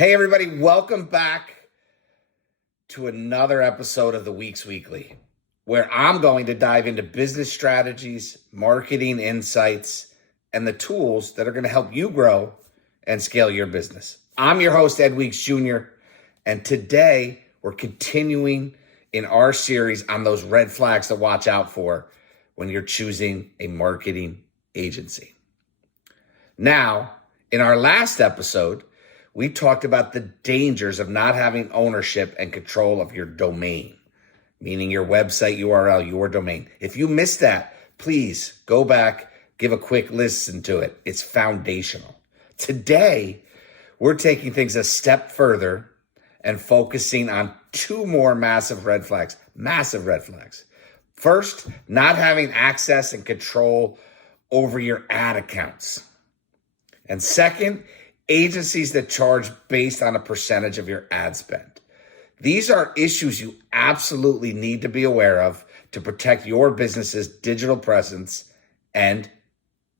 Hey, everybody, welcome back to another episode of the Week's Weekly, where I'm going to dive into business strategies, marketing insights, and the tools that are going to help you grow and scale your business. I'm your host, Ed Weeks Jr., and today we're continuing in our series on those red flags to watch out for when you're choosing a marketing agency. Now, in our last episode, we talked about the dangers of not having ownership and control of your domain, meaning your website URL, your domain. If you missed that, please go back, give a quick listen to it. It's foundational. Today, we're taking things a step further and focusing on two more massive red flags. First, not having access and control over your ad accounts. And second, agencies that charge based on a percentage of your ad spend. These are issues you absolutely need to be aware of to protect your business's digital presence and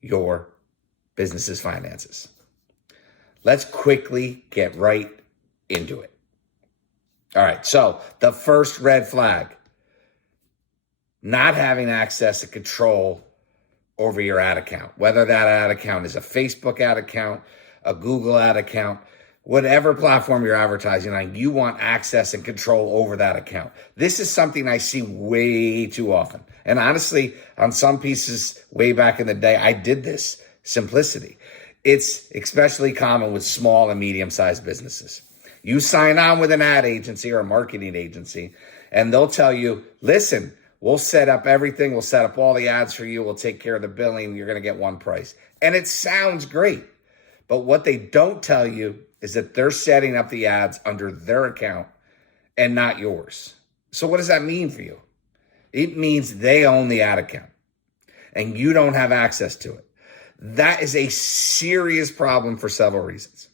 your business's finances. Let's quickly get right into it. All right, so the first red flag, not having access and control over your ad account, whether that ad account is a Facebook ad account, a Google ad account, whatever platform you're advertising on, you want access and control over that account. This is something I see way too often. And honestly, on some pieces way back in the day, I did this. Simplicity. It's especially common with small and medium-sized businesses. You sign on with an ad agency or a marketing agency, and they'll tell you, listen, we'll set up everything. We'll set up all the ads for you. We'll take care of the billing. You're going to get one price. And it sounds great. But what they don't tell you is that they're setting up the ads under their account and not yours. So what does that mean for you? It means they own the ad account and you don't have access to it. That is a serious problem for several reasons.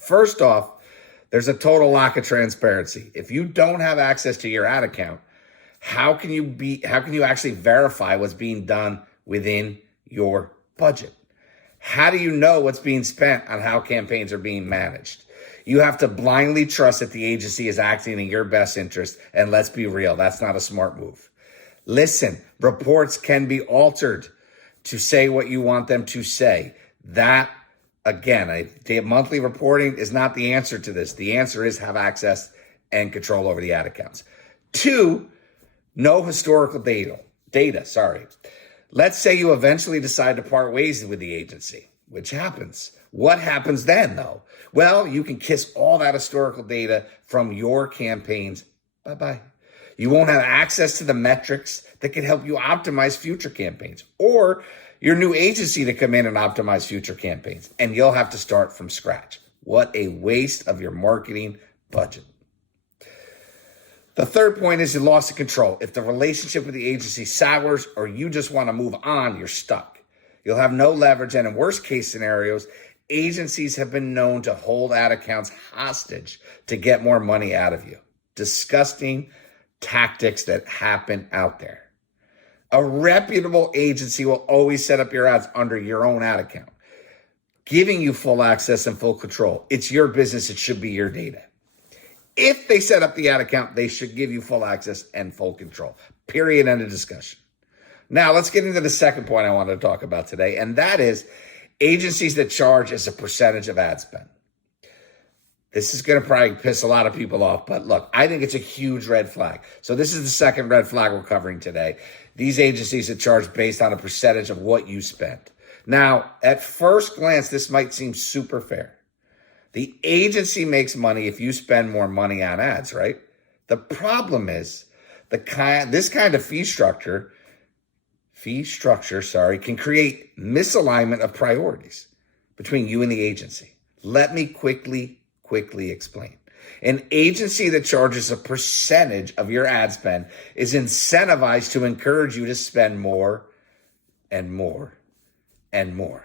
First off, there's a total lack of transparency. If you don't have access to your ad account, how can you actually verify what's being done within your budget? How do you know what's being spent on how campaigns are being managed? You have to blindly trust that the agency is acting in your best interest. And let's be real, that's not a smart move. Listen, reports can be altered to say what you want them to say. That, again, monthly reporting is not the answer to this. The answer is have access and control over the ad accounts. Two, no historical data. Let's say you eventually decide to part ways with the agency, which happens. What happens then, though? Well, you can kiss all that historical data from your campaigns. Bye-bye. You won't have access to the metrics that can help you optimize future campaigns or your new agency to come in and optimize future campaigns. And you'll have to start from scratch. What a waste of your marketing budget. The third point is you lost the control. If the relationship with the agency sours or you just want to move on, you're stuck. You'll have no leverage, and in worst case scenarios, agencies have been known to hold ad accounts hostage to get more money out of you. Disgusting tactics that happen out there. A reputable agency will always set up your ads under your own ad account, giving you full access and full control. It's your business. It should be your data. If they set up the ad account, they should give you full access and full control. Period. End of discussion. Now, let's get into the second point I wanted to talk about today, and that is agencies that charge as a percentage of ad spend. This is going to probably piss a lot of people off, but look, I think it's a huge red flag. So this is the second red flag we're covering today. These agencies that charge based on a percentage of what you spend. Now, at first glance, this might seem super fair. The agency makes money if you spend more money on ads, right? The problem is this kind of fee structure, can create misalignment of priorities between you and the agency. Let me quickly explain. An agency that charges a percentage of your ad spend is incentivized to encourage you to spend more and more and more.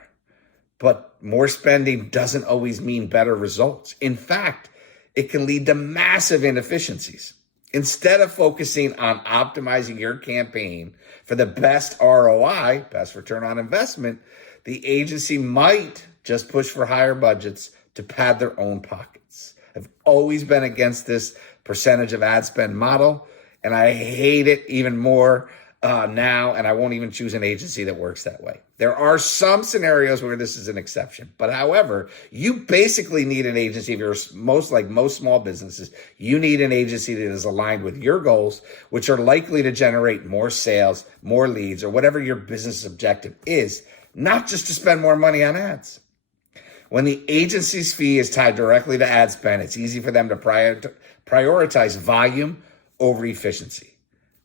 But more spending doesn't always mean better results. In fact, it can lead to massive inefficiencies. Instead of focusing on optimizing your campaign for the best ROI, best return on investment, the agency might just push for higher budgets to pad their own pockets. I've always been against this percentage of ad spend model, and I hate it even more now, and I won't even choose an agency that works that way. There are some scenarios where this is an exception, but however, you basically need an agency. If you're most small businesses, you need an agency that is aligned with your goals, which are likely to generate more sales, more leads, or whatever your business objective is, not just to spend more money on ads. When the agency's fee is tied directly to ad spend, it's easy for them to prioritize volume over efficiency.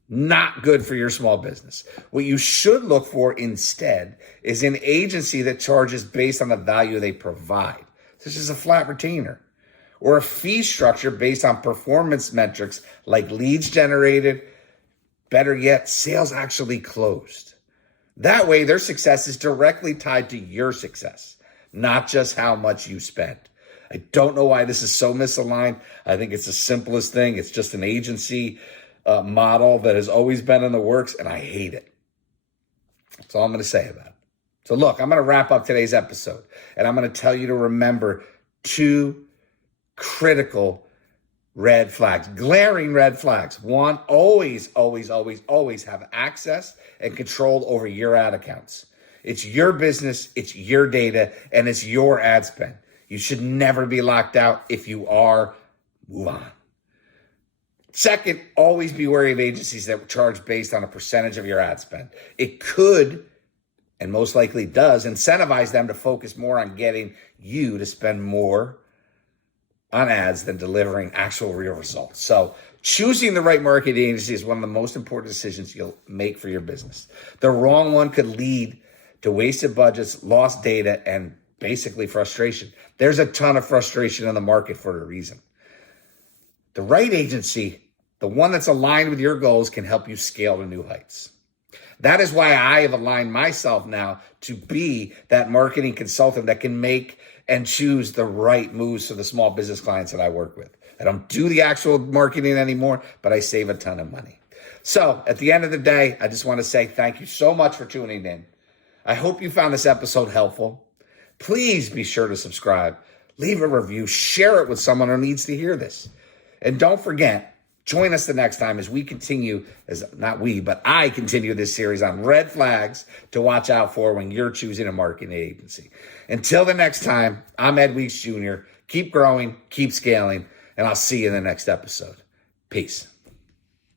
Not good for your small business. What you should look for instead is an agency that charges based on the value they provide, such as a flat retainer, or a fee structure based on performance metrics like leads generated, better yet, sales actually closed. That way, their success is directly tied to your success, not just how much you spend. I don't know why this is so misaligned. I think it's the simplest thing. It's just an agency model that has always been in the works, and I hate it. That's all I'm going to say about it. So look, I'm going to wrap up today's episode, and I'm going to tell you to remember 2 critical red flags, glaring red flags. 1, always have access and control over your ad accounts. It's your business, it's your data, and it's your ad spend. You should never be locked out. If you are, move on. Second, always be wary of agencies that charge based on a percentage of your ad spend. It could, and most likely does, incentivize them to focus more on getting you to spend more on ads than delivering actual real results. So choosing the right marketing agency is one of the most important decisions you'll make for your business. The wrong one could lead to wasted budgets, lost data, and basically frustration. There's a ton of frustration in the market for a reason. The right agency, the one that's aligned with your goals, can help you scale to new heights. That is why I have aligned myself now to be that marketing consultant that can make and choose the right moves for the small business clients that I work with. I don't do the actual marketing anymore, but I save a ton of money. So at the end of the day, I just want to say thank you so much for tuning in. I hope you found this episode helpful. Please be sure to subscribe, leave a review, share it with someone who needs to hear this. And don't forget, join us the next time as we continue, I continue this series on red flags to watch out for when you're choosing a marketing agency. Until the next time, I'm Ed Weeks Jr. Keep growing, keep scaling, and I'll see you in the next episode. Peace.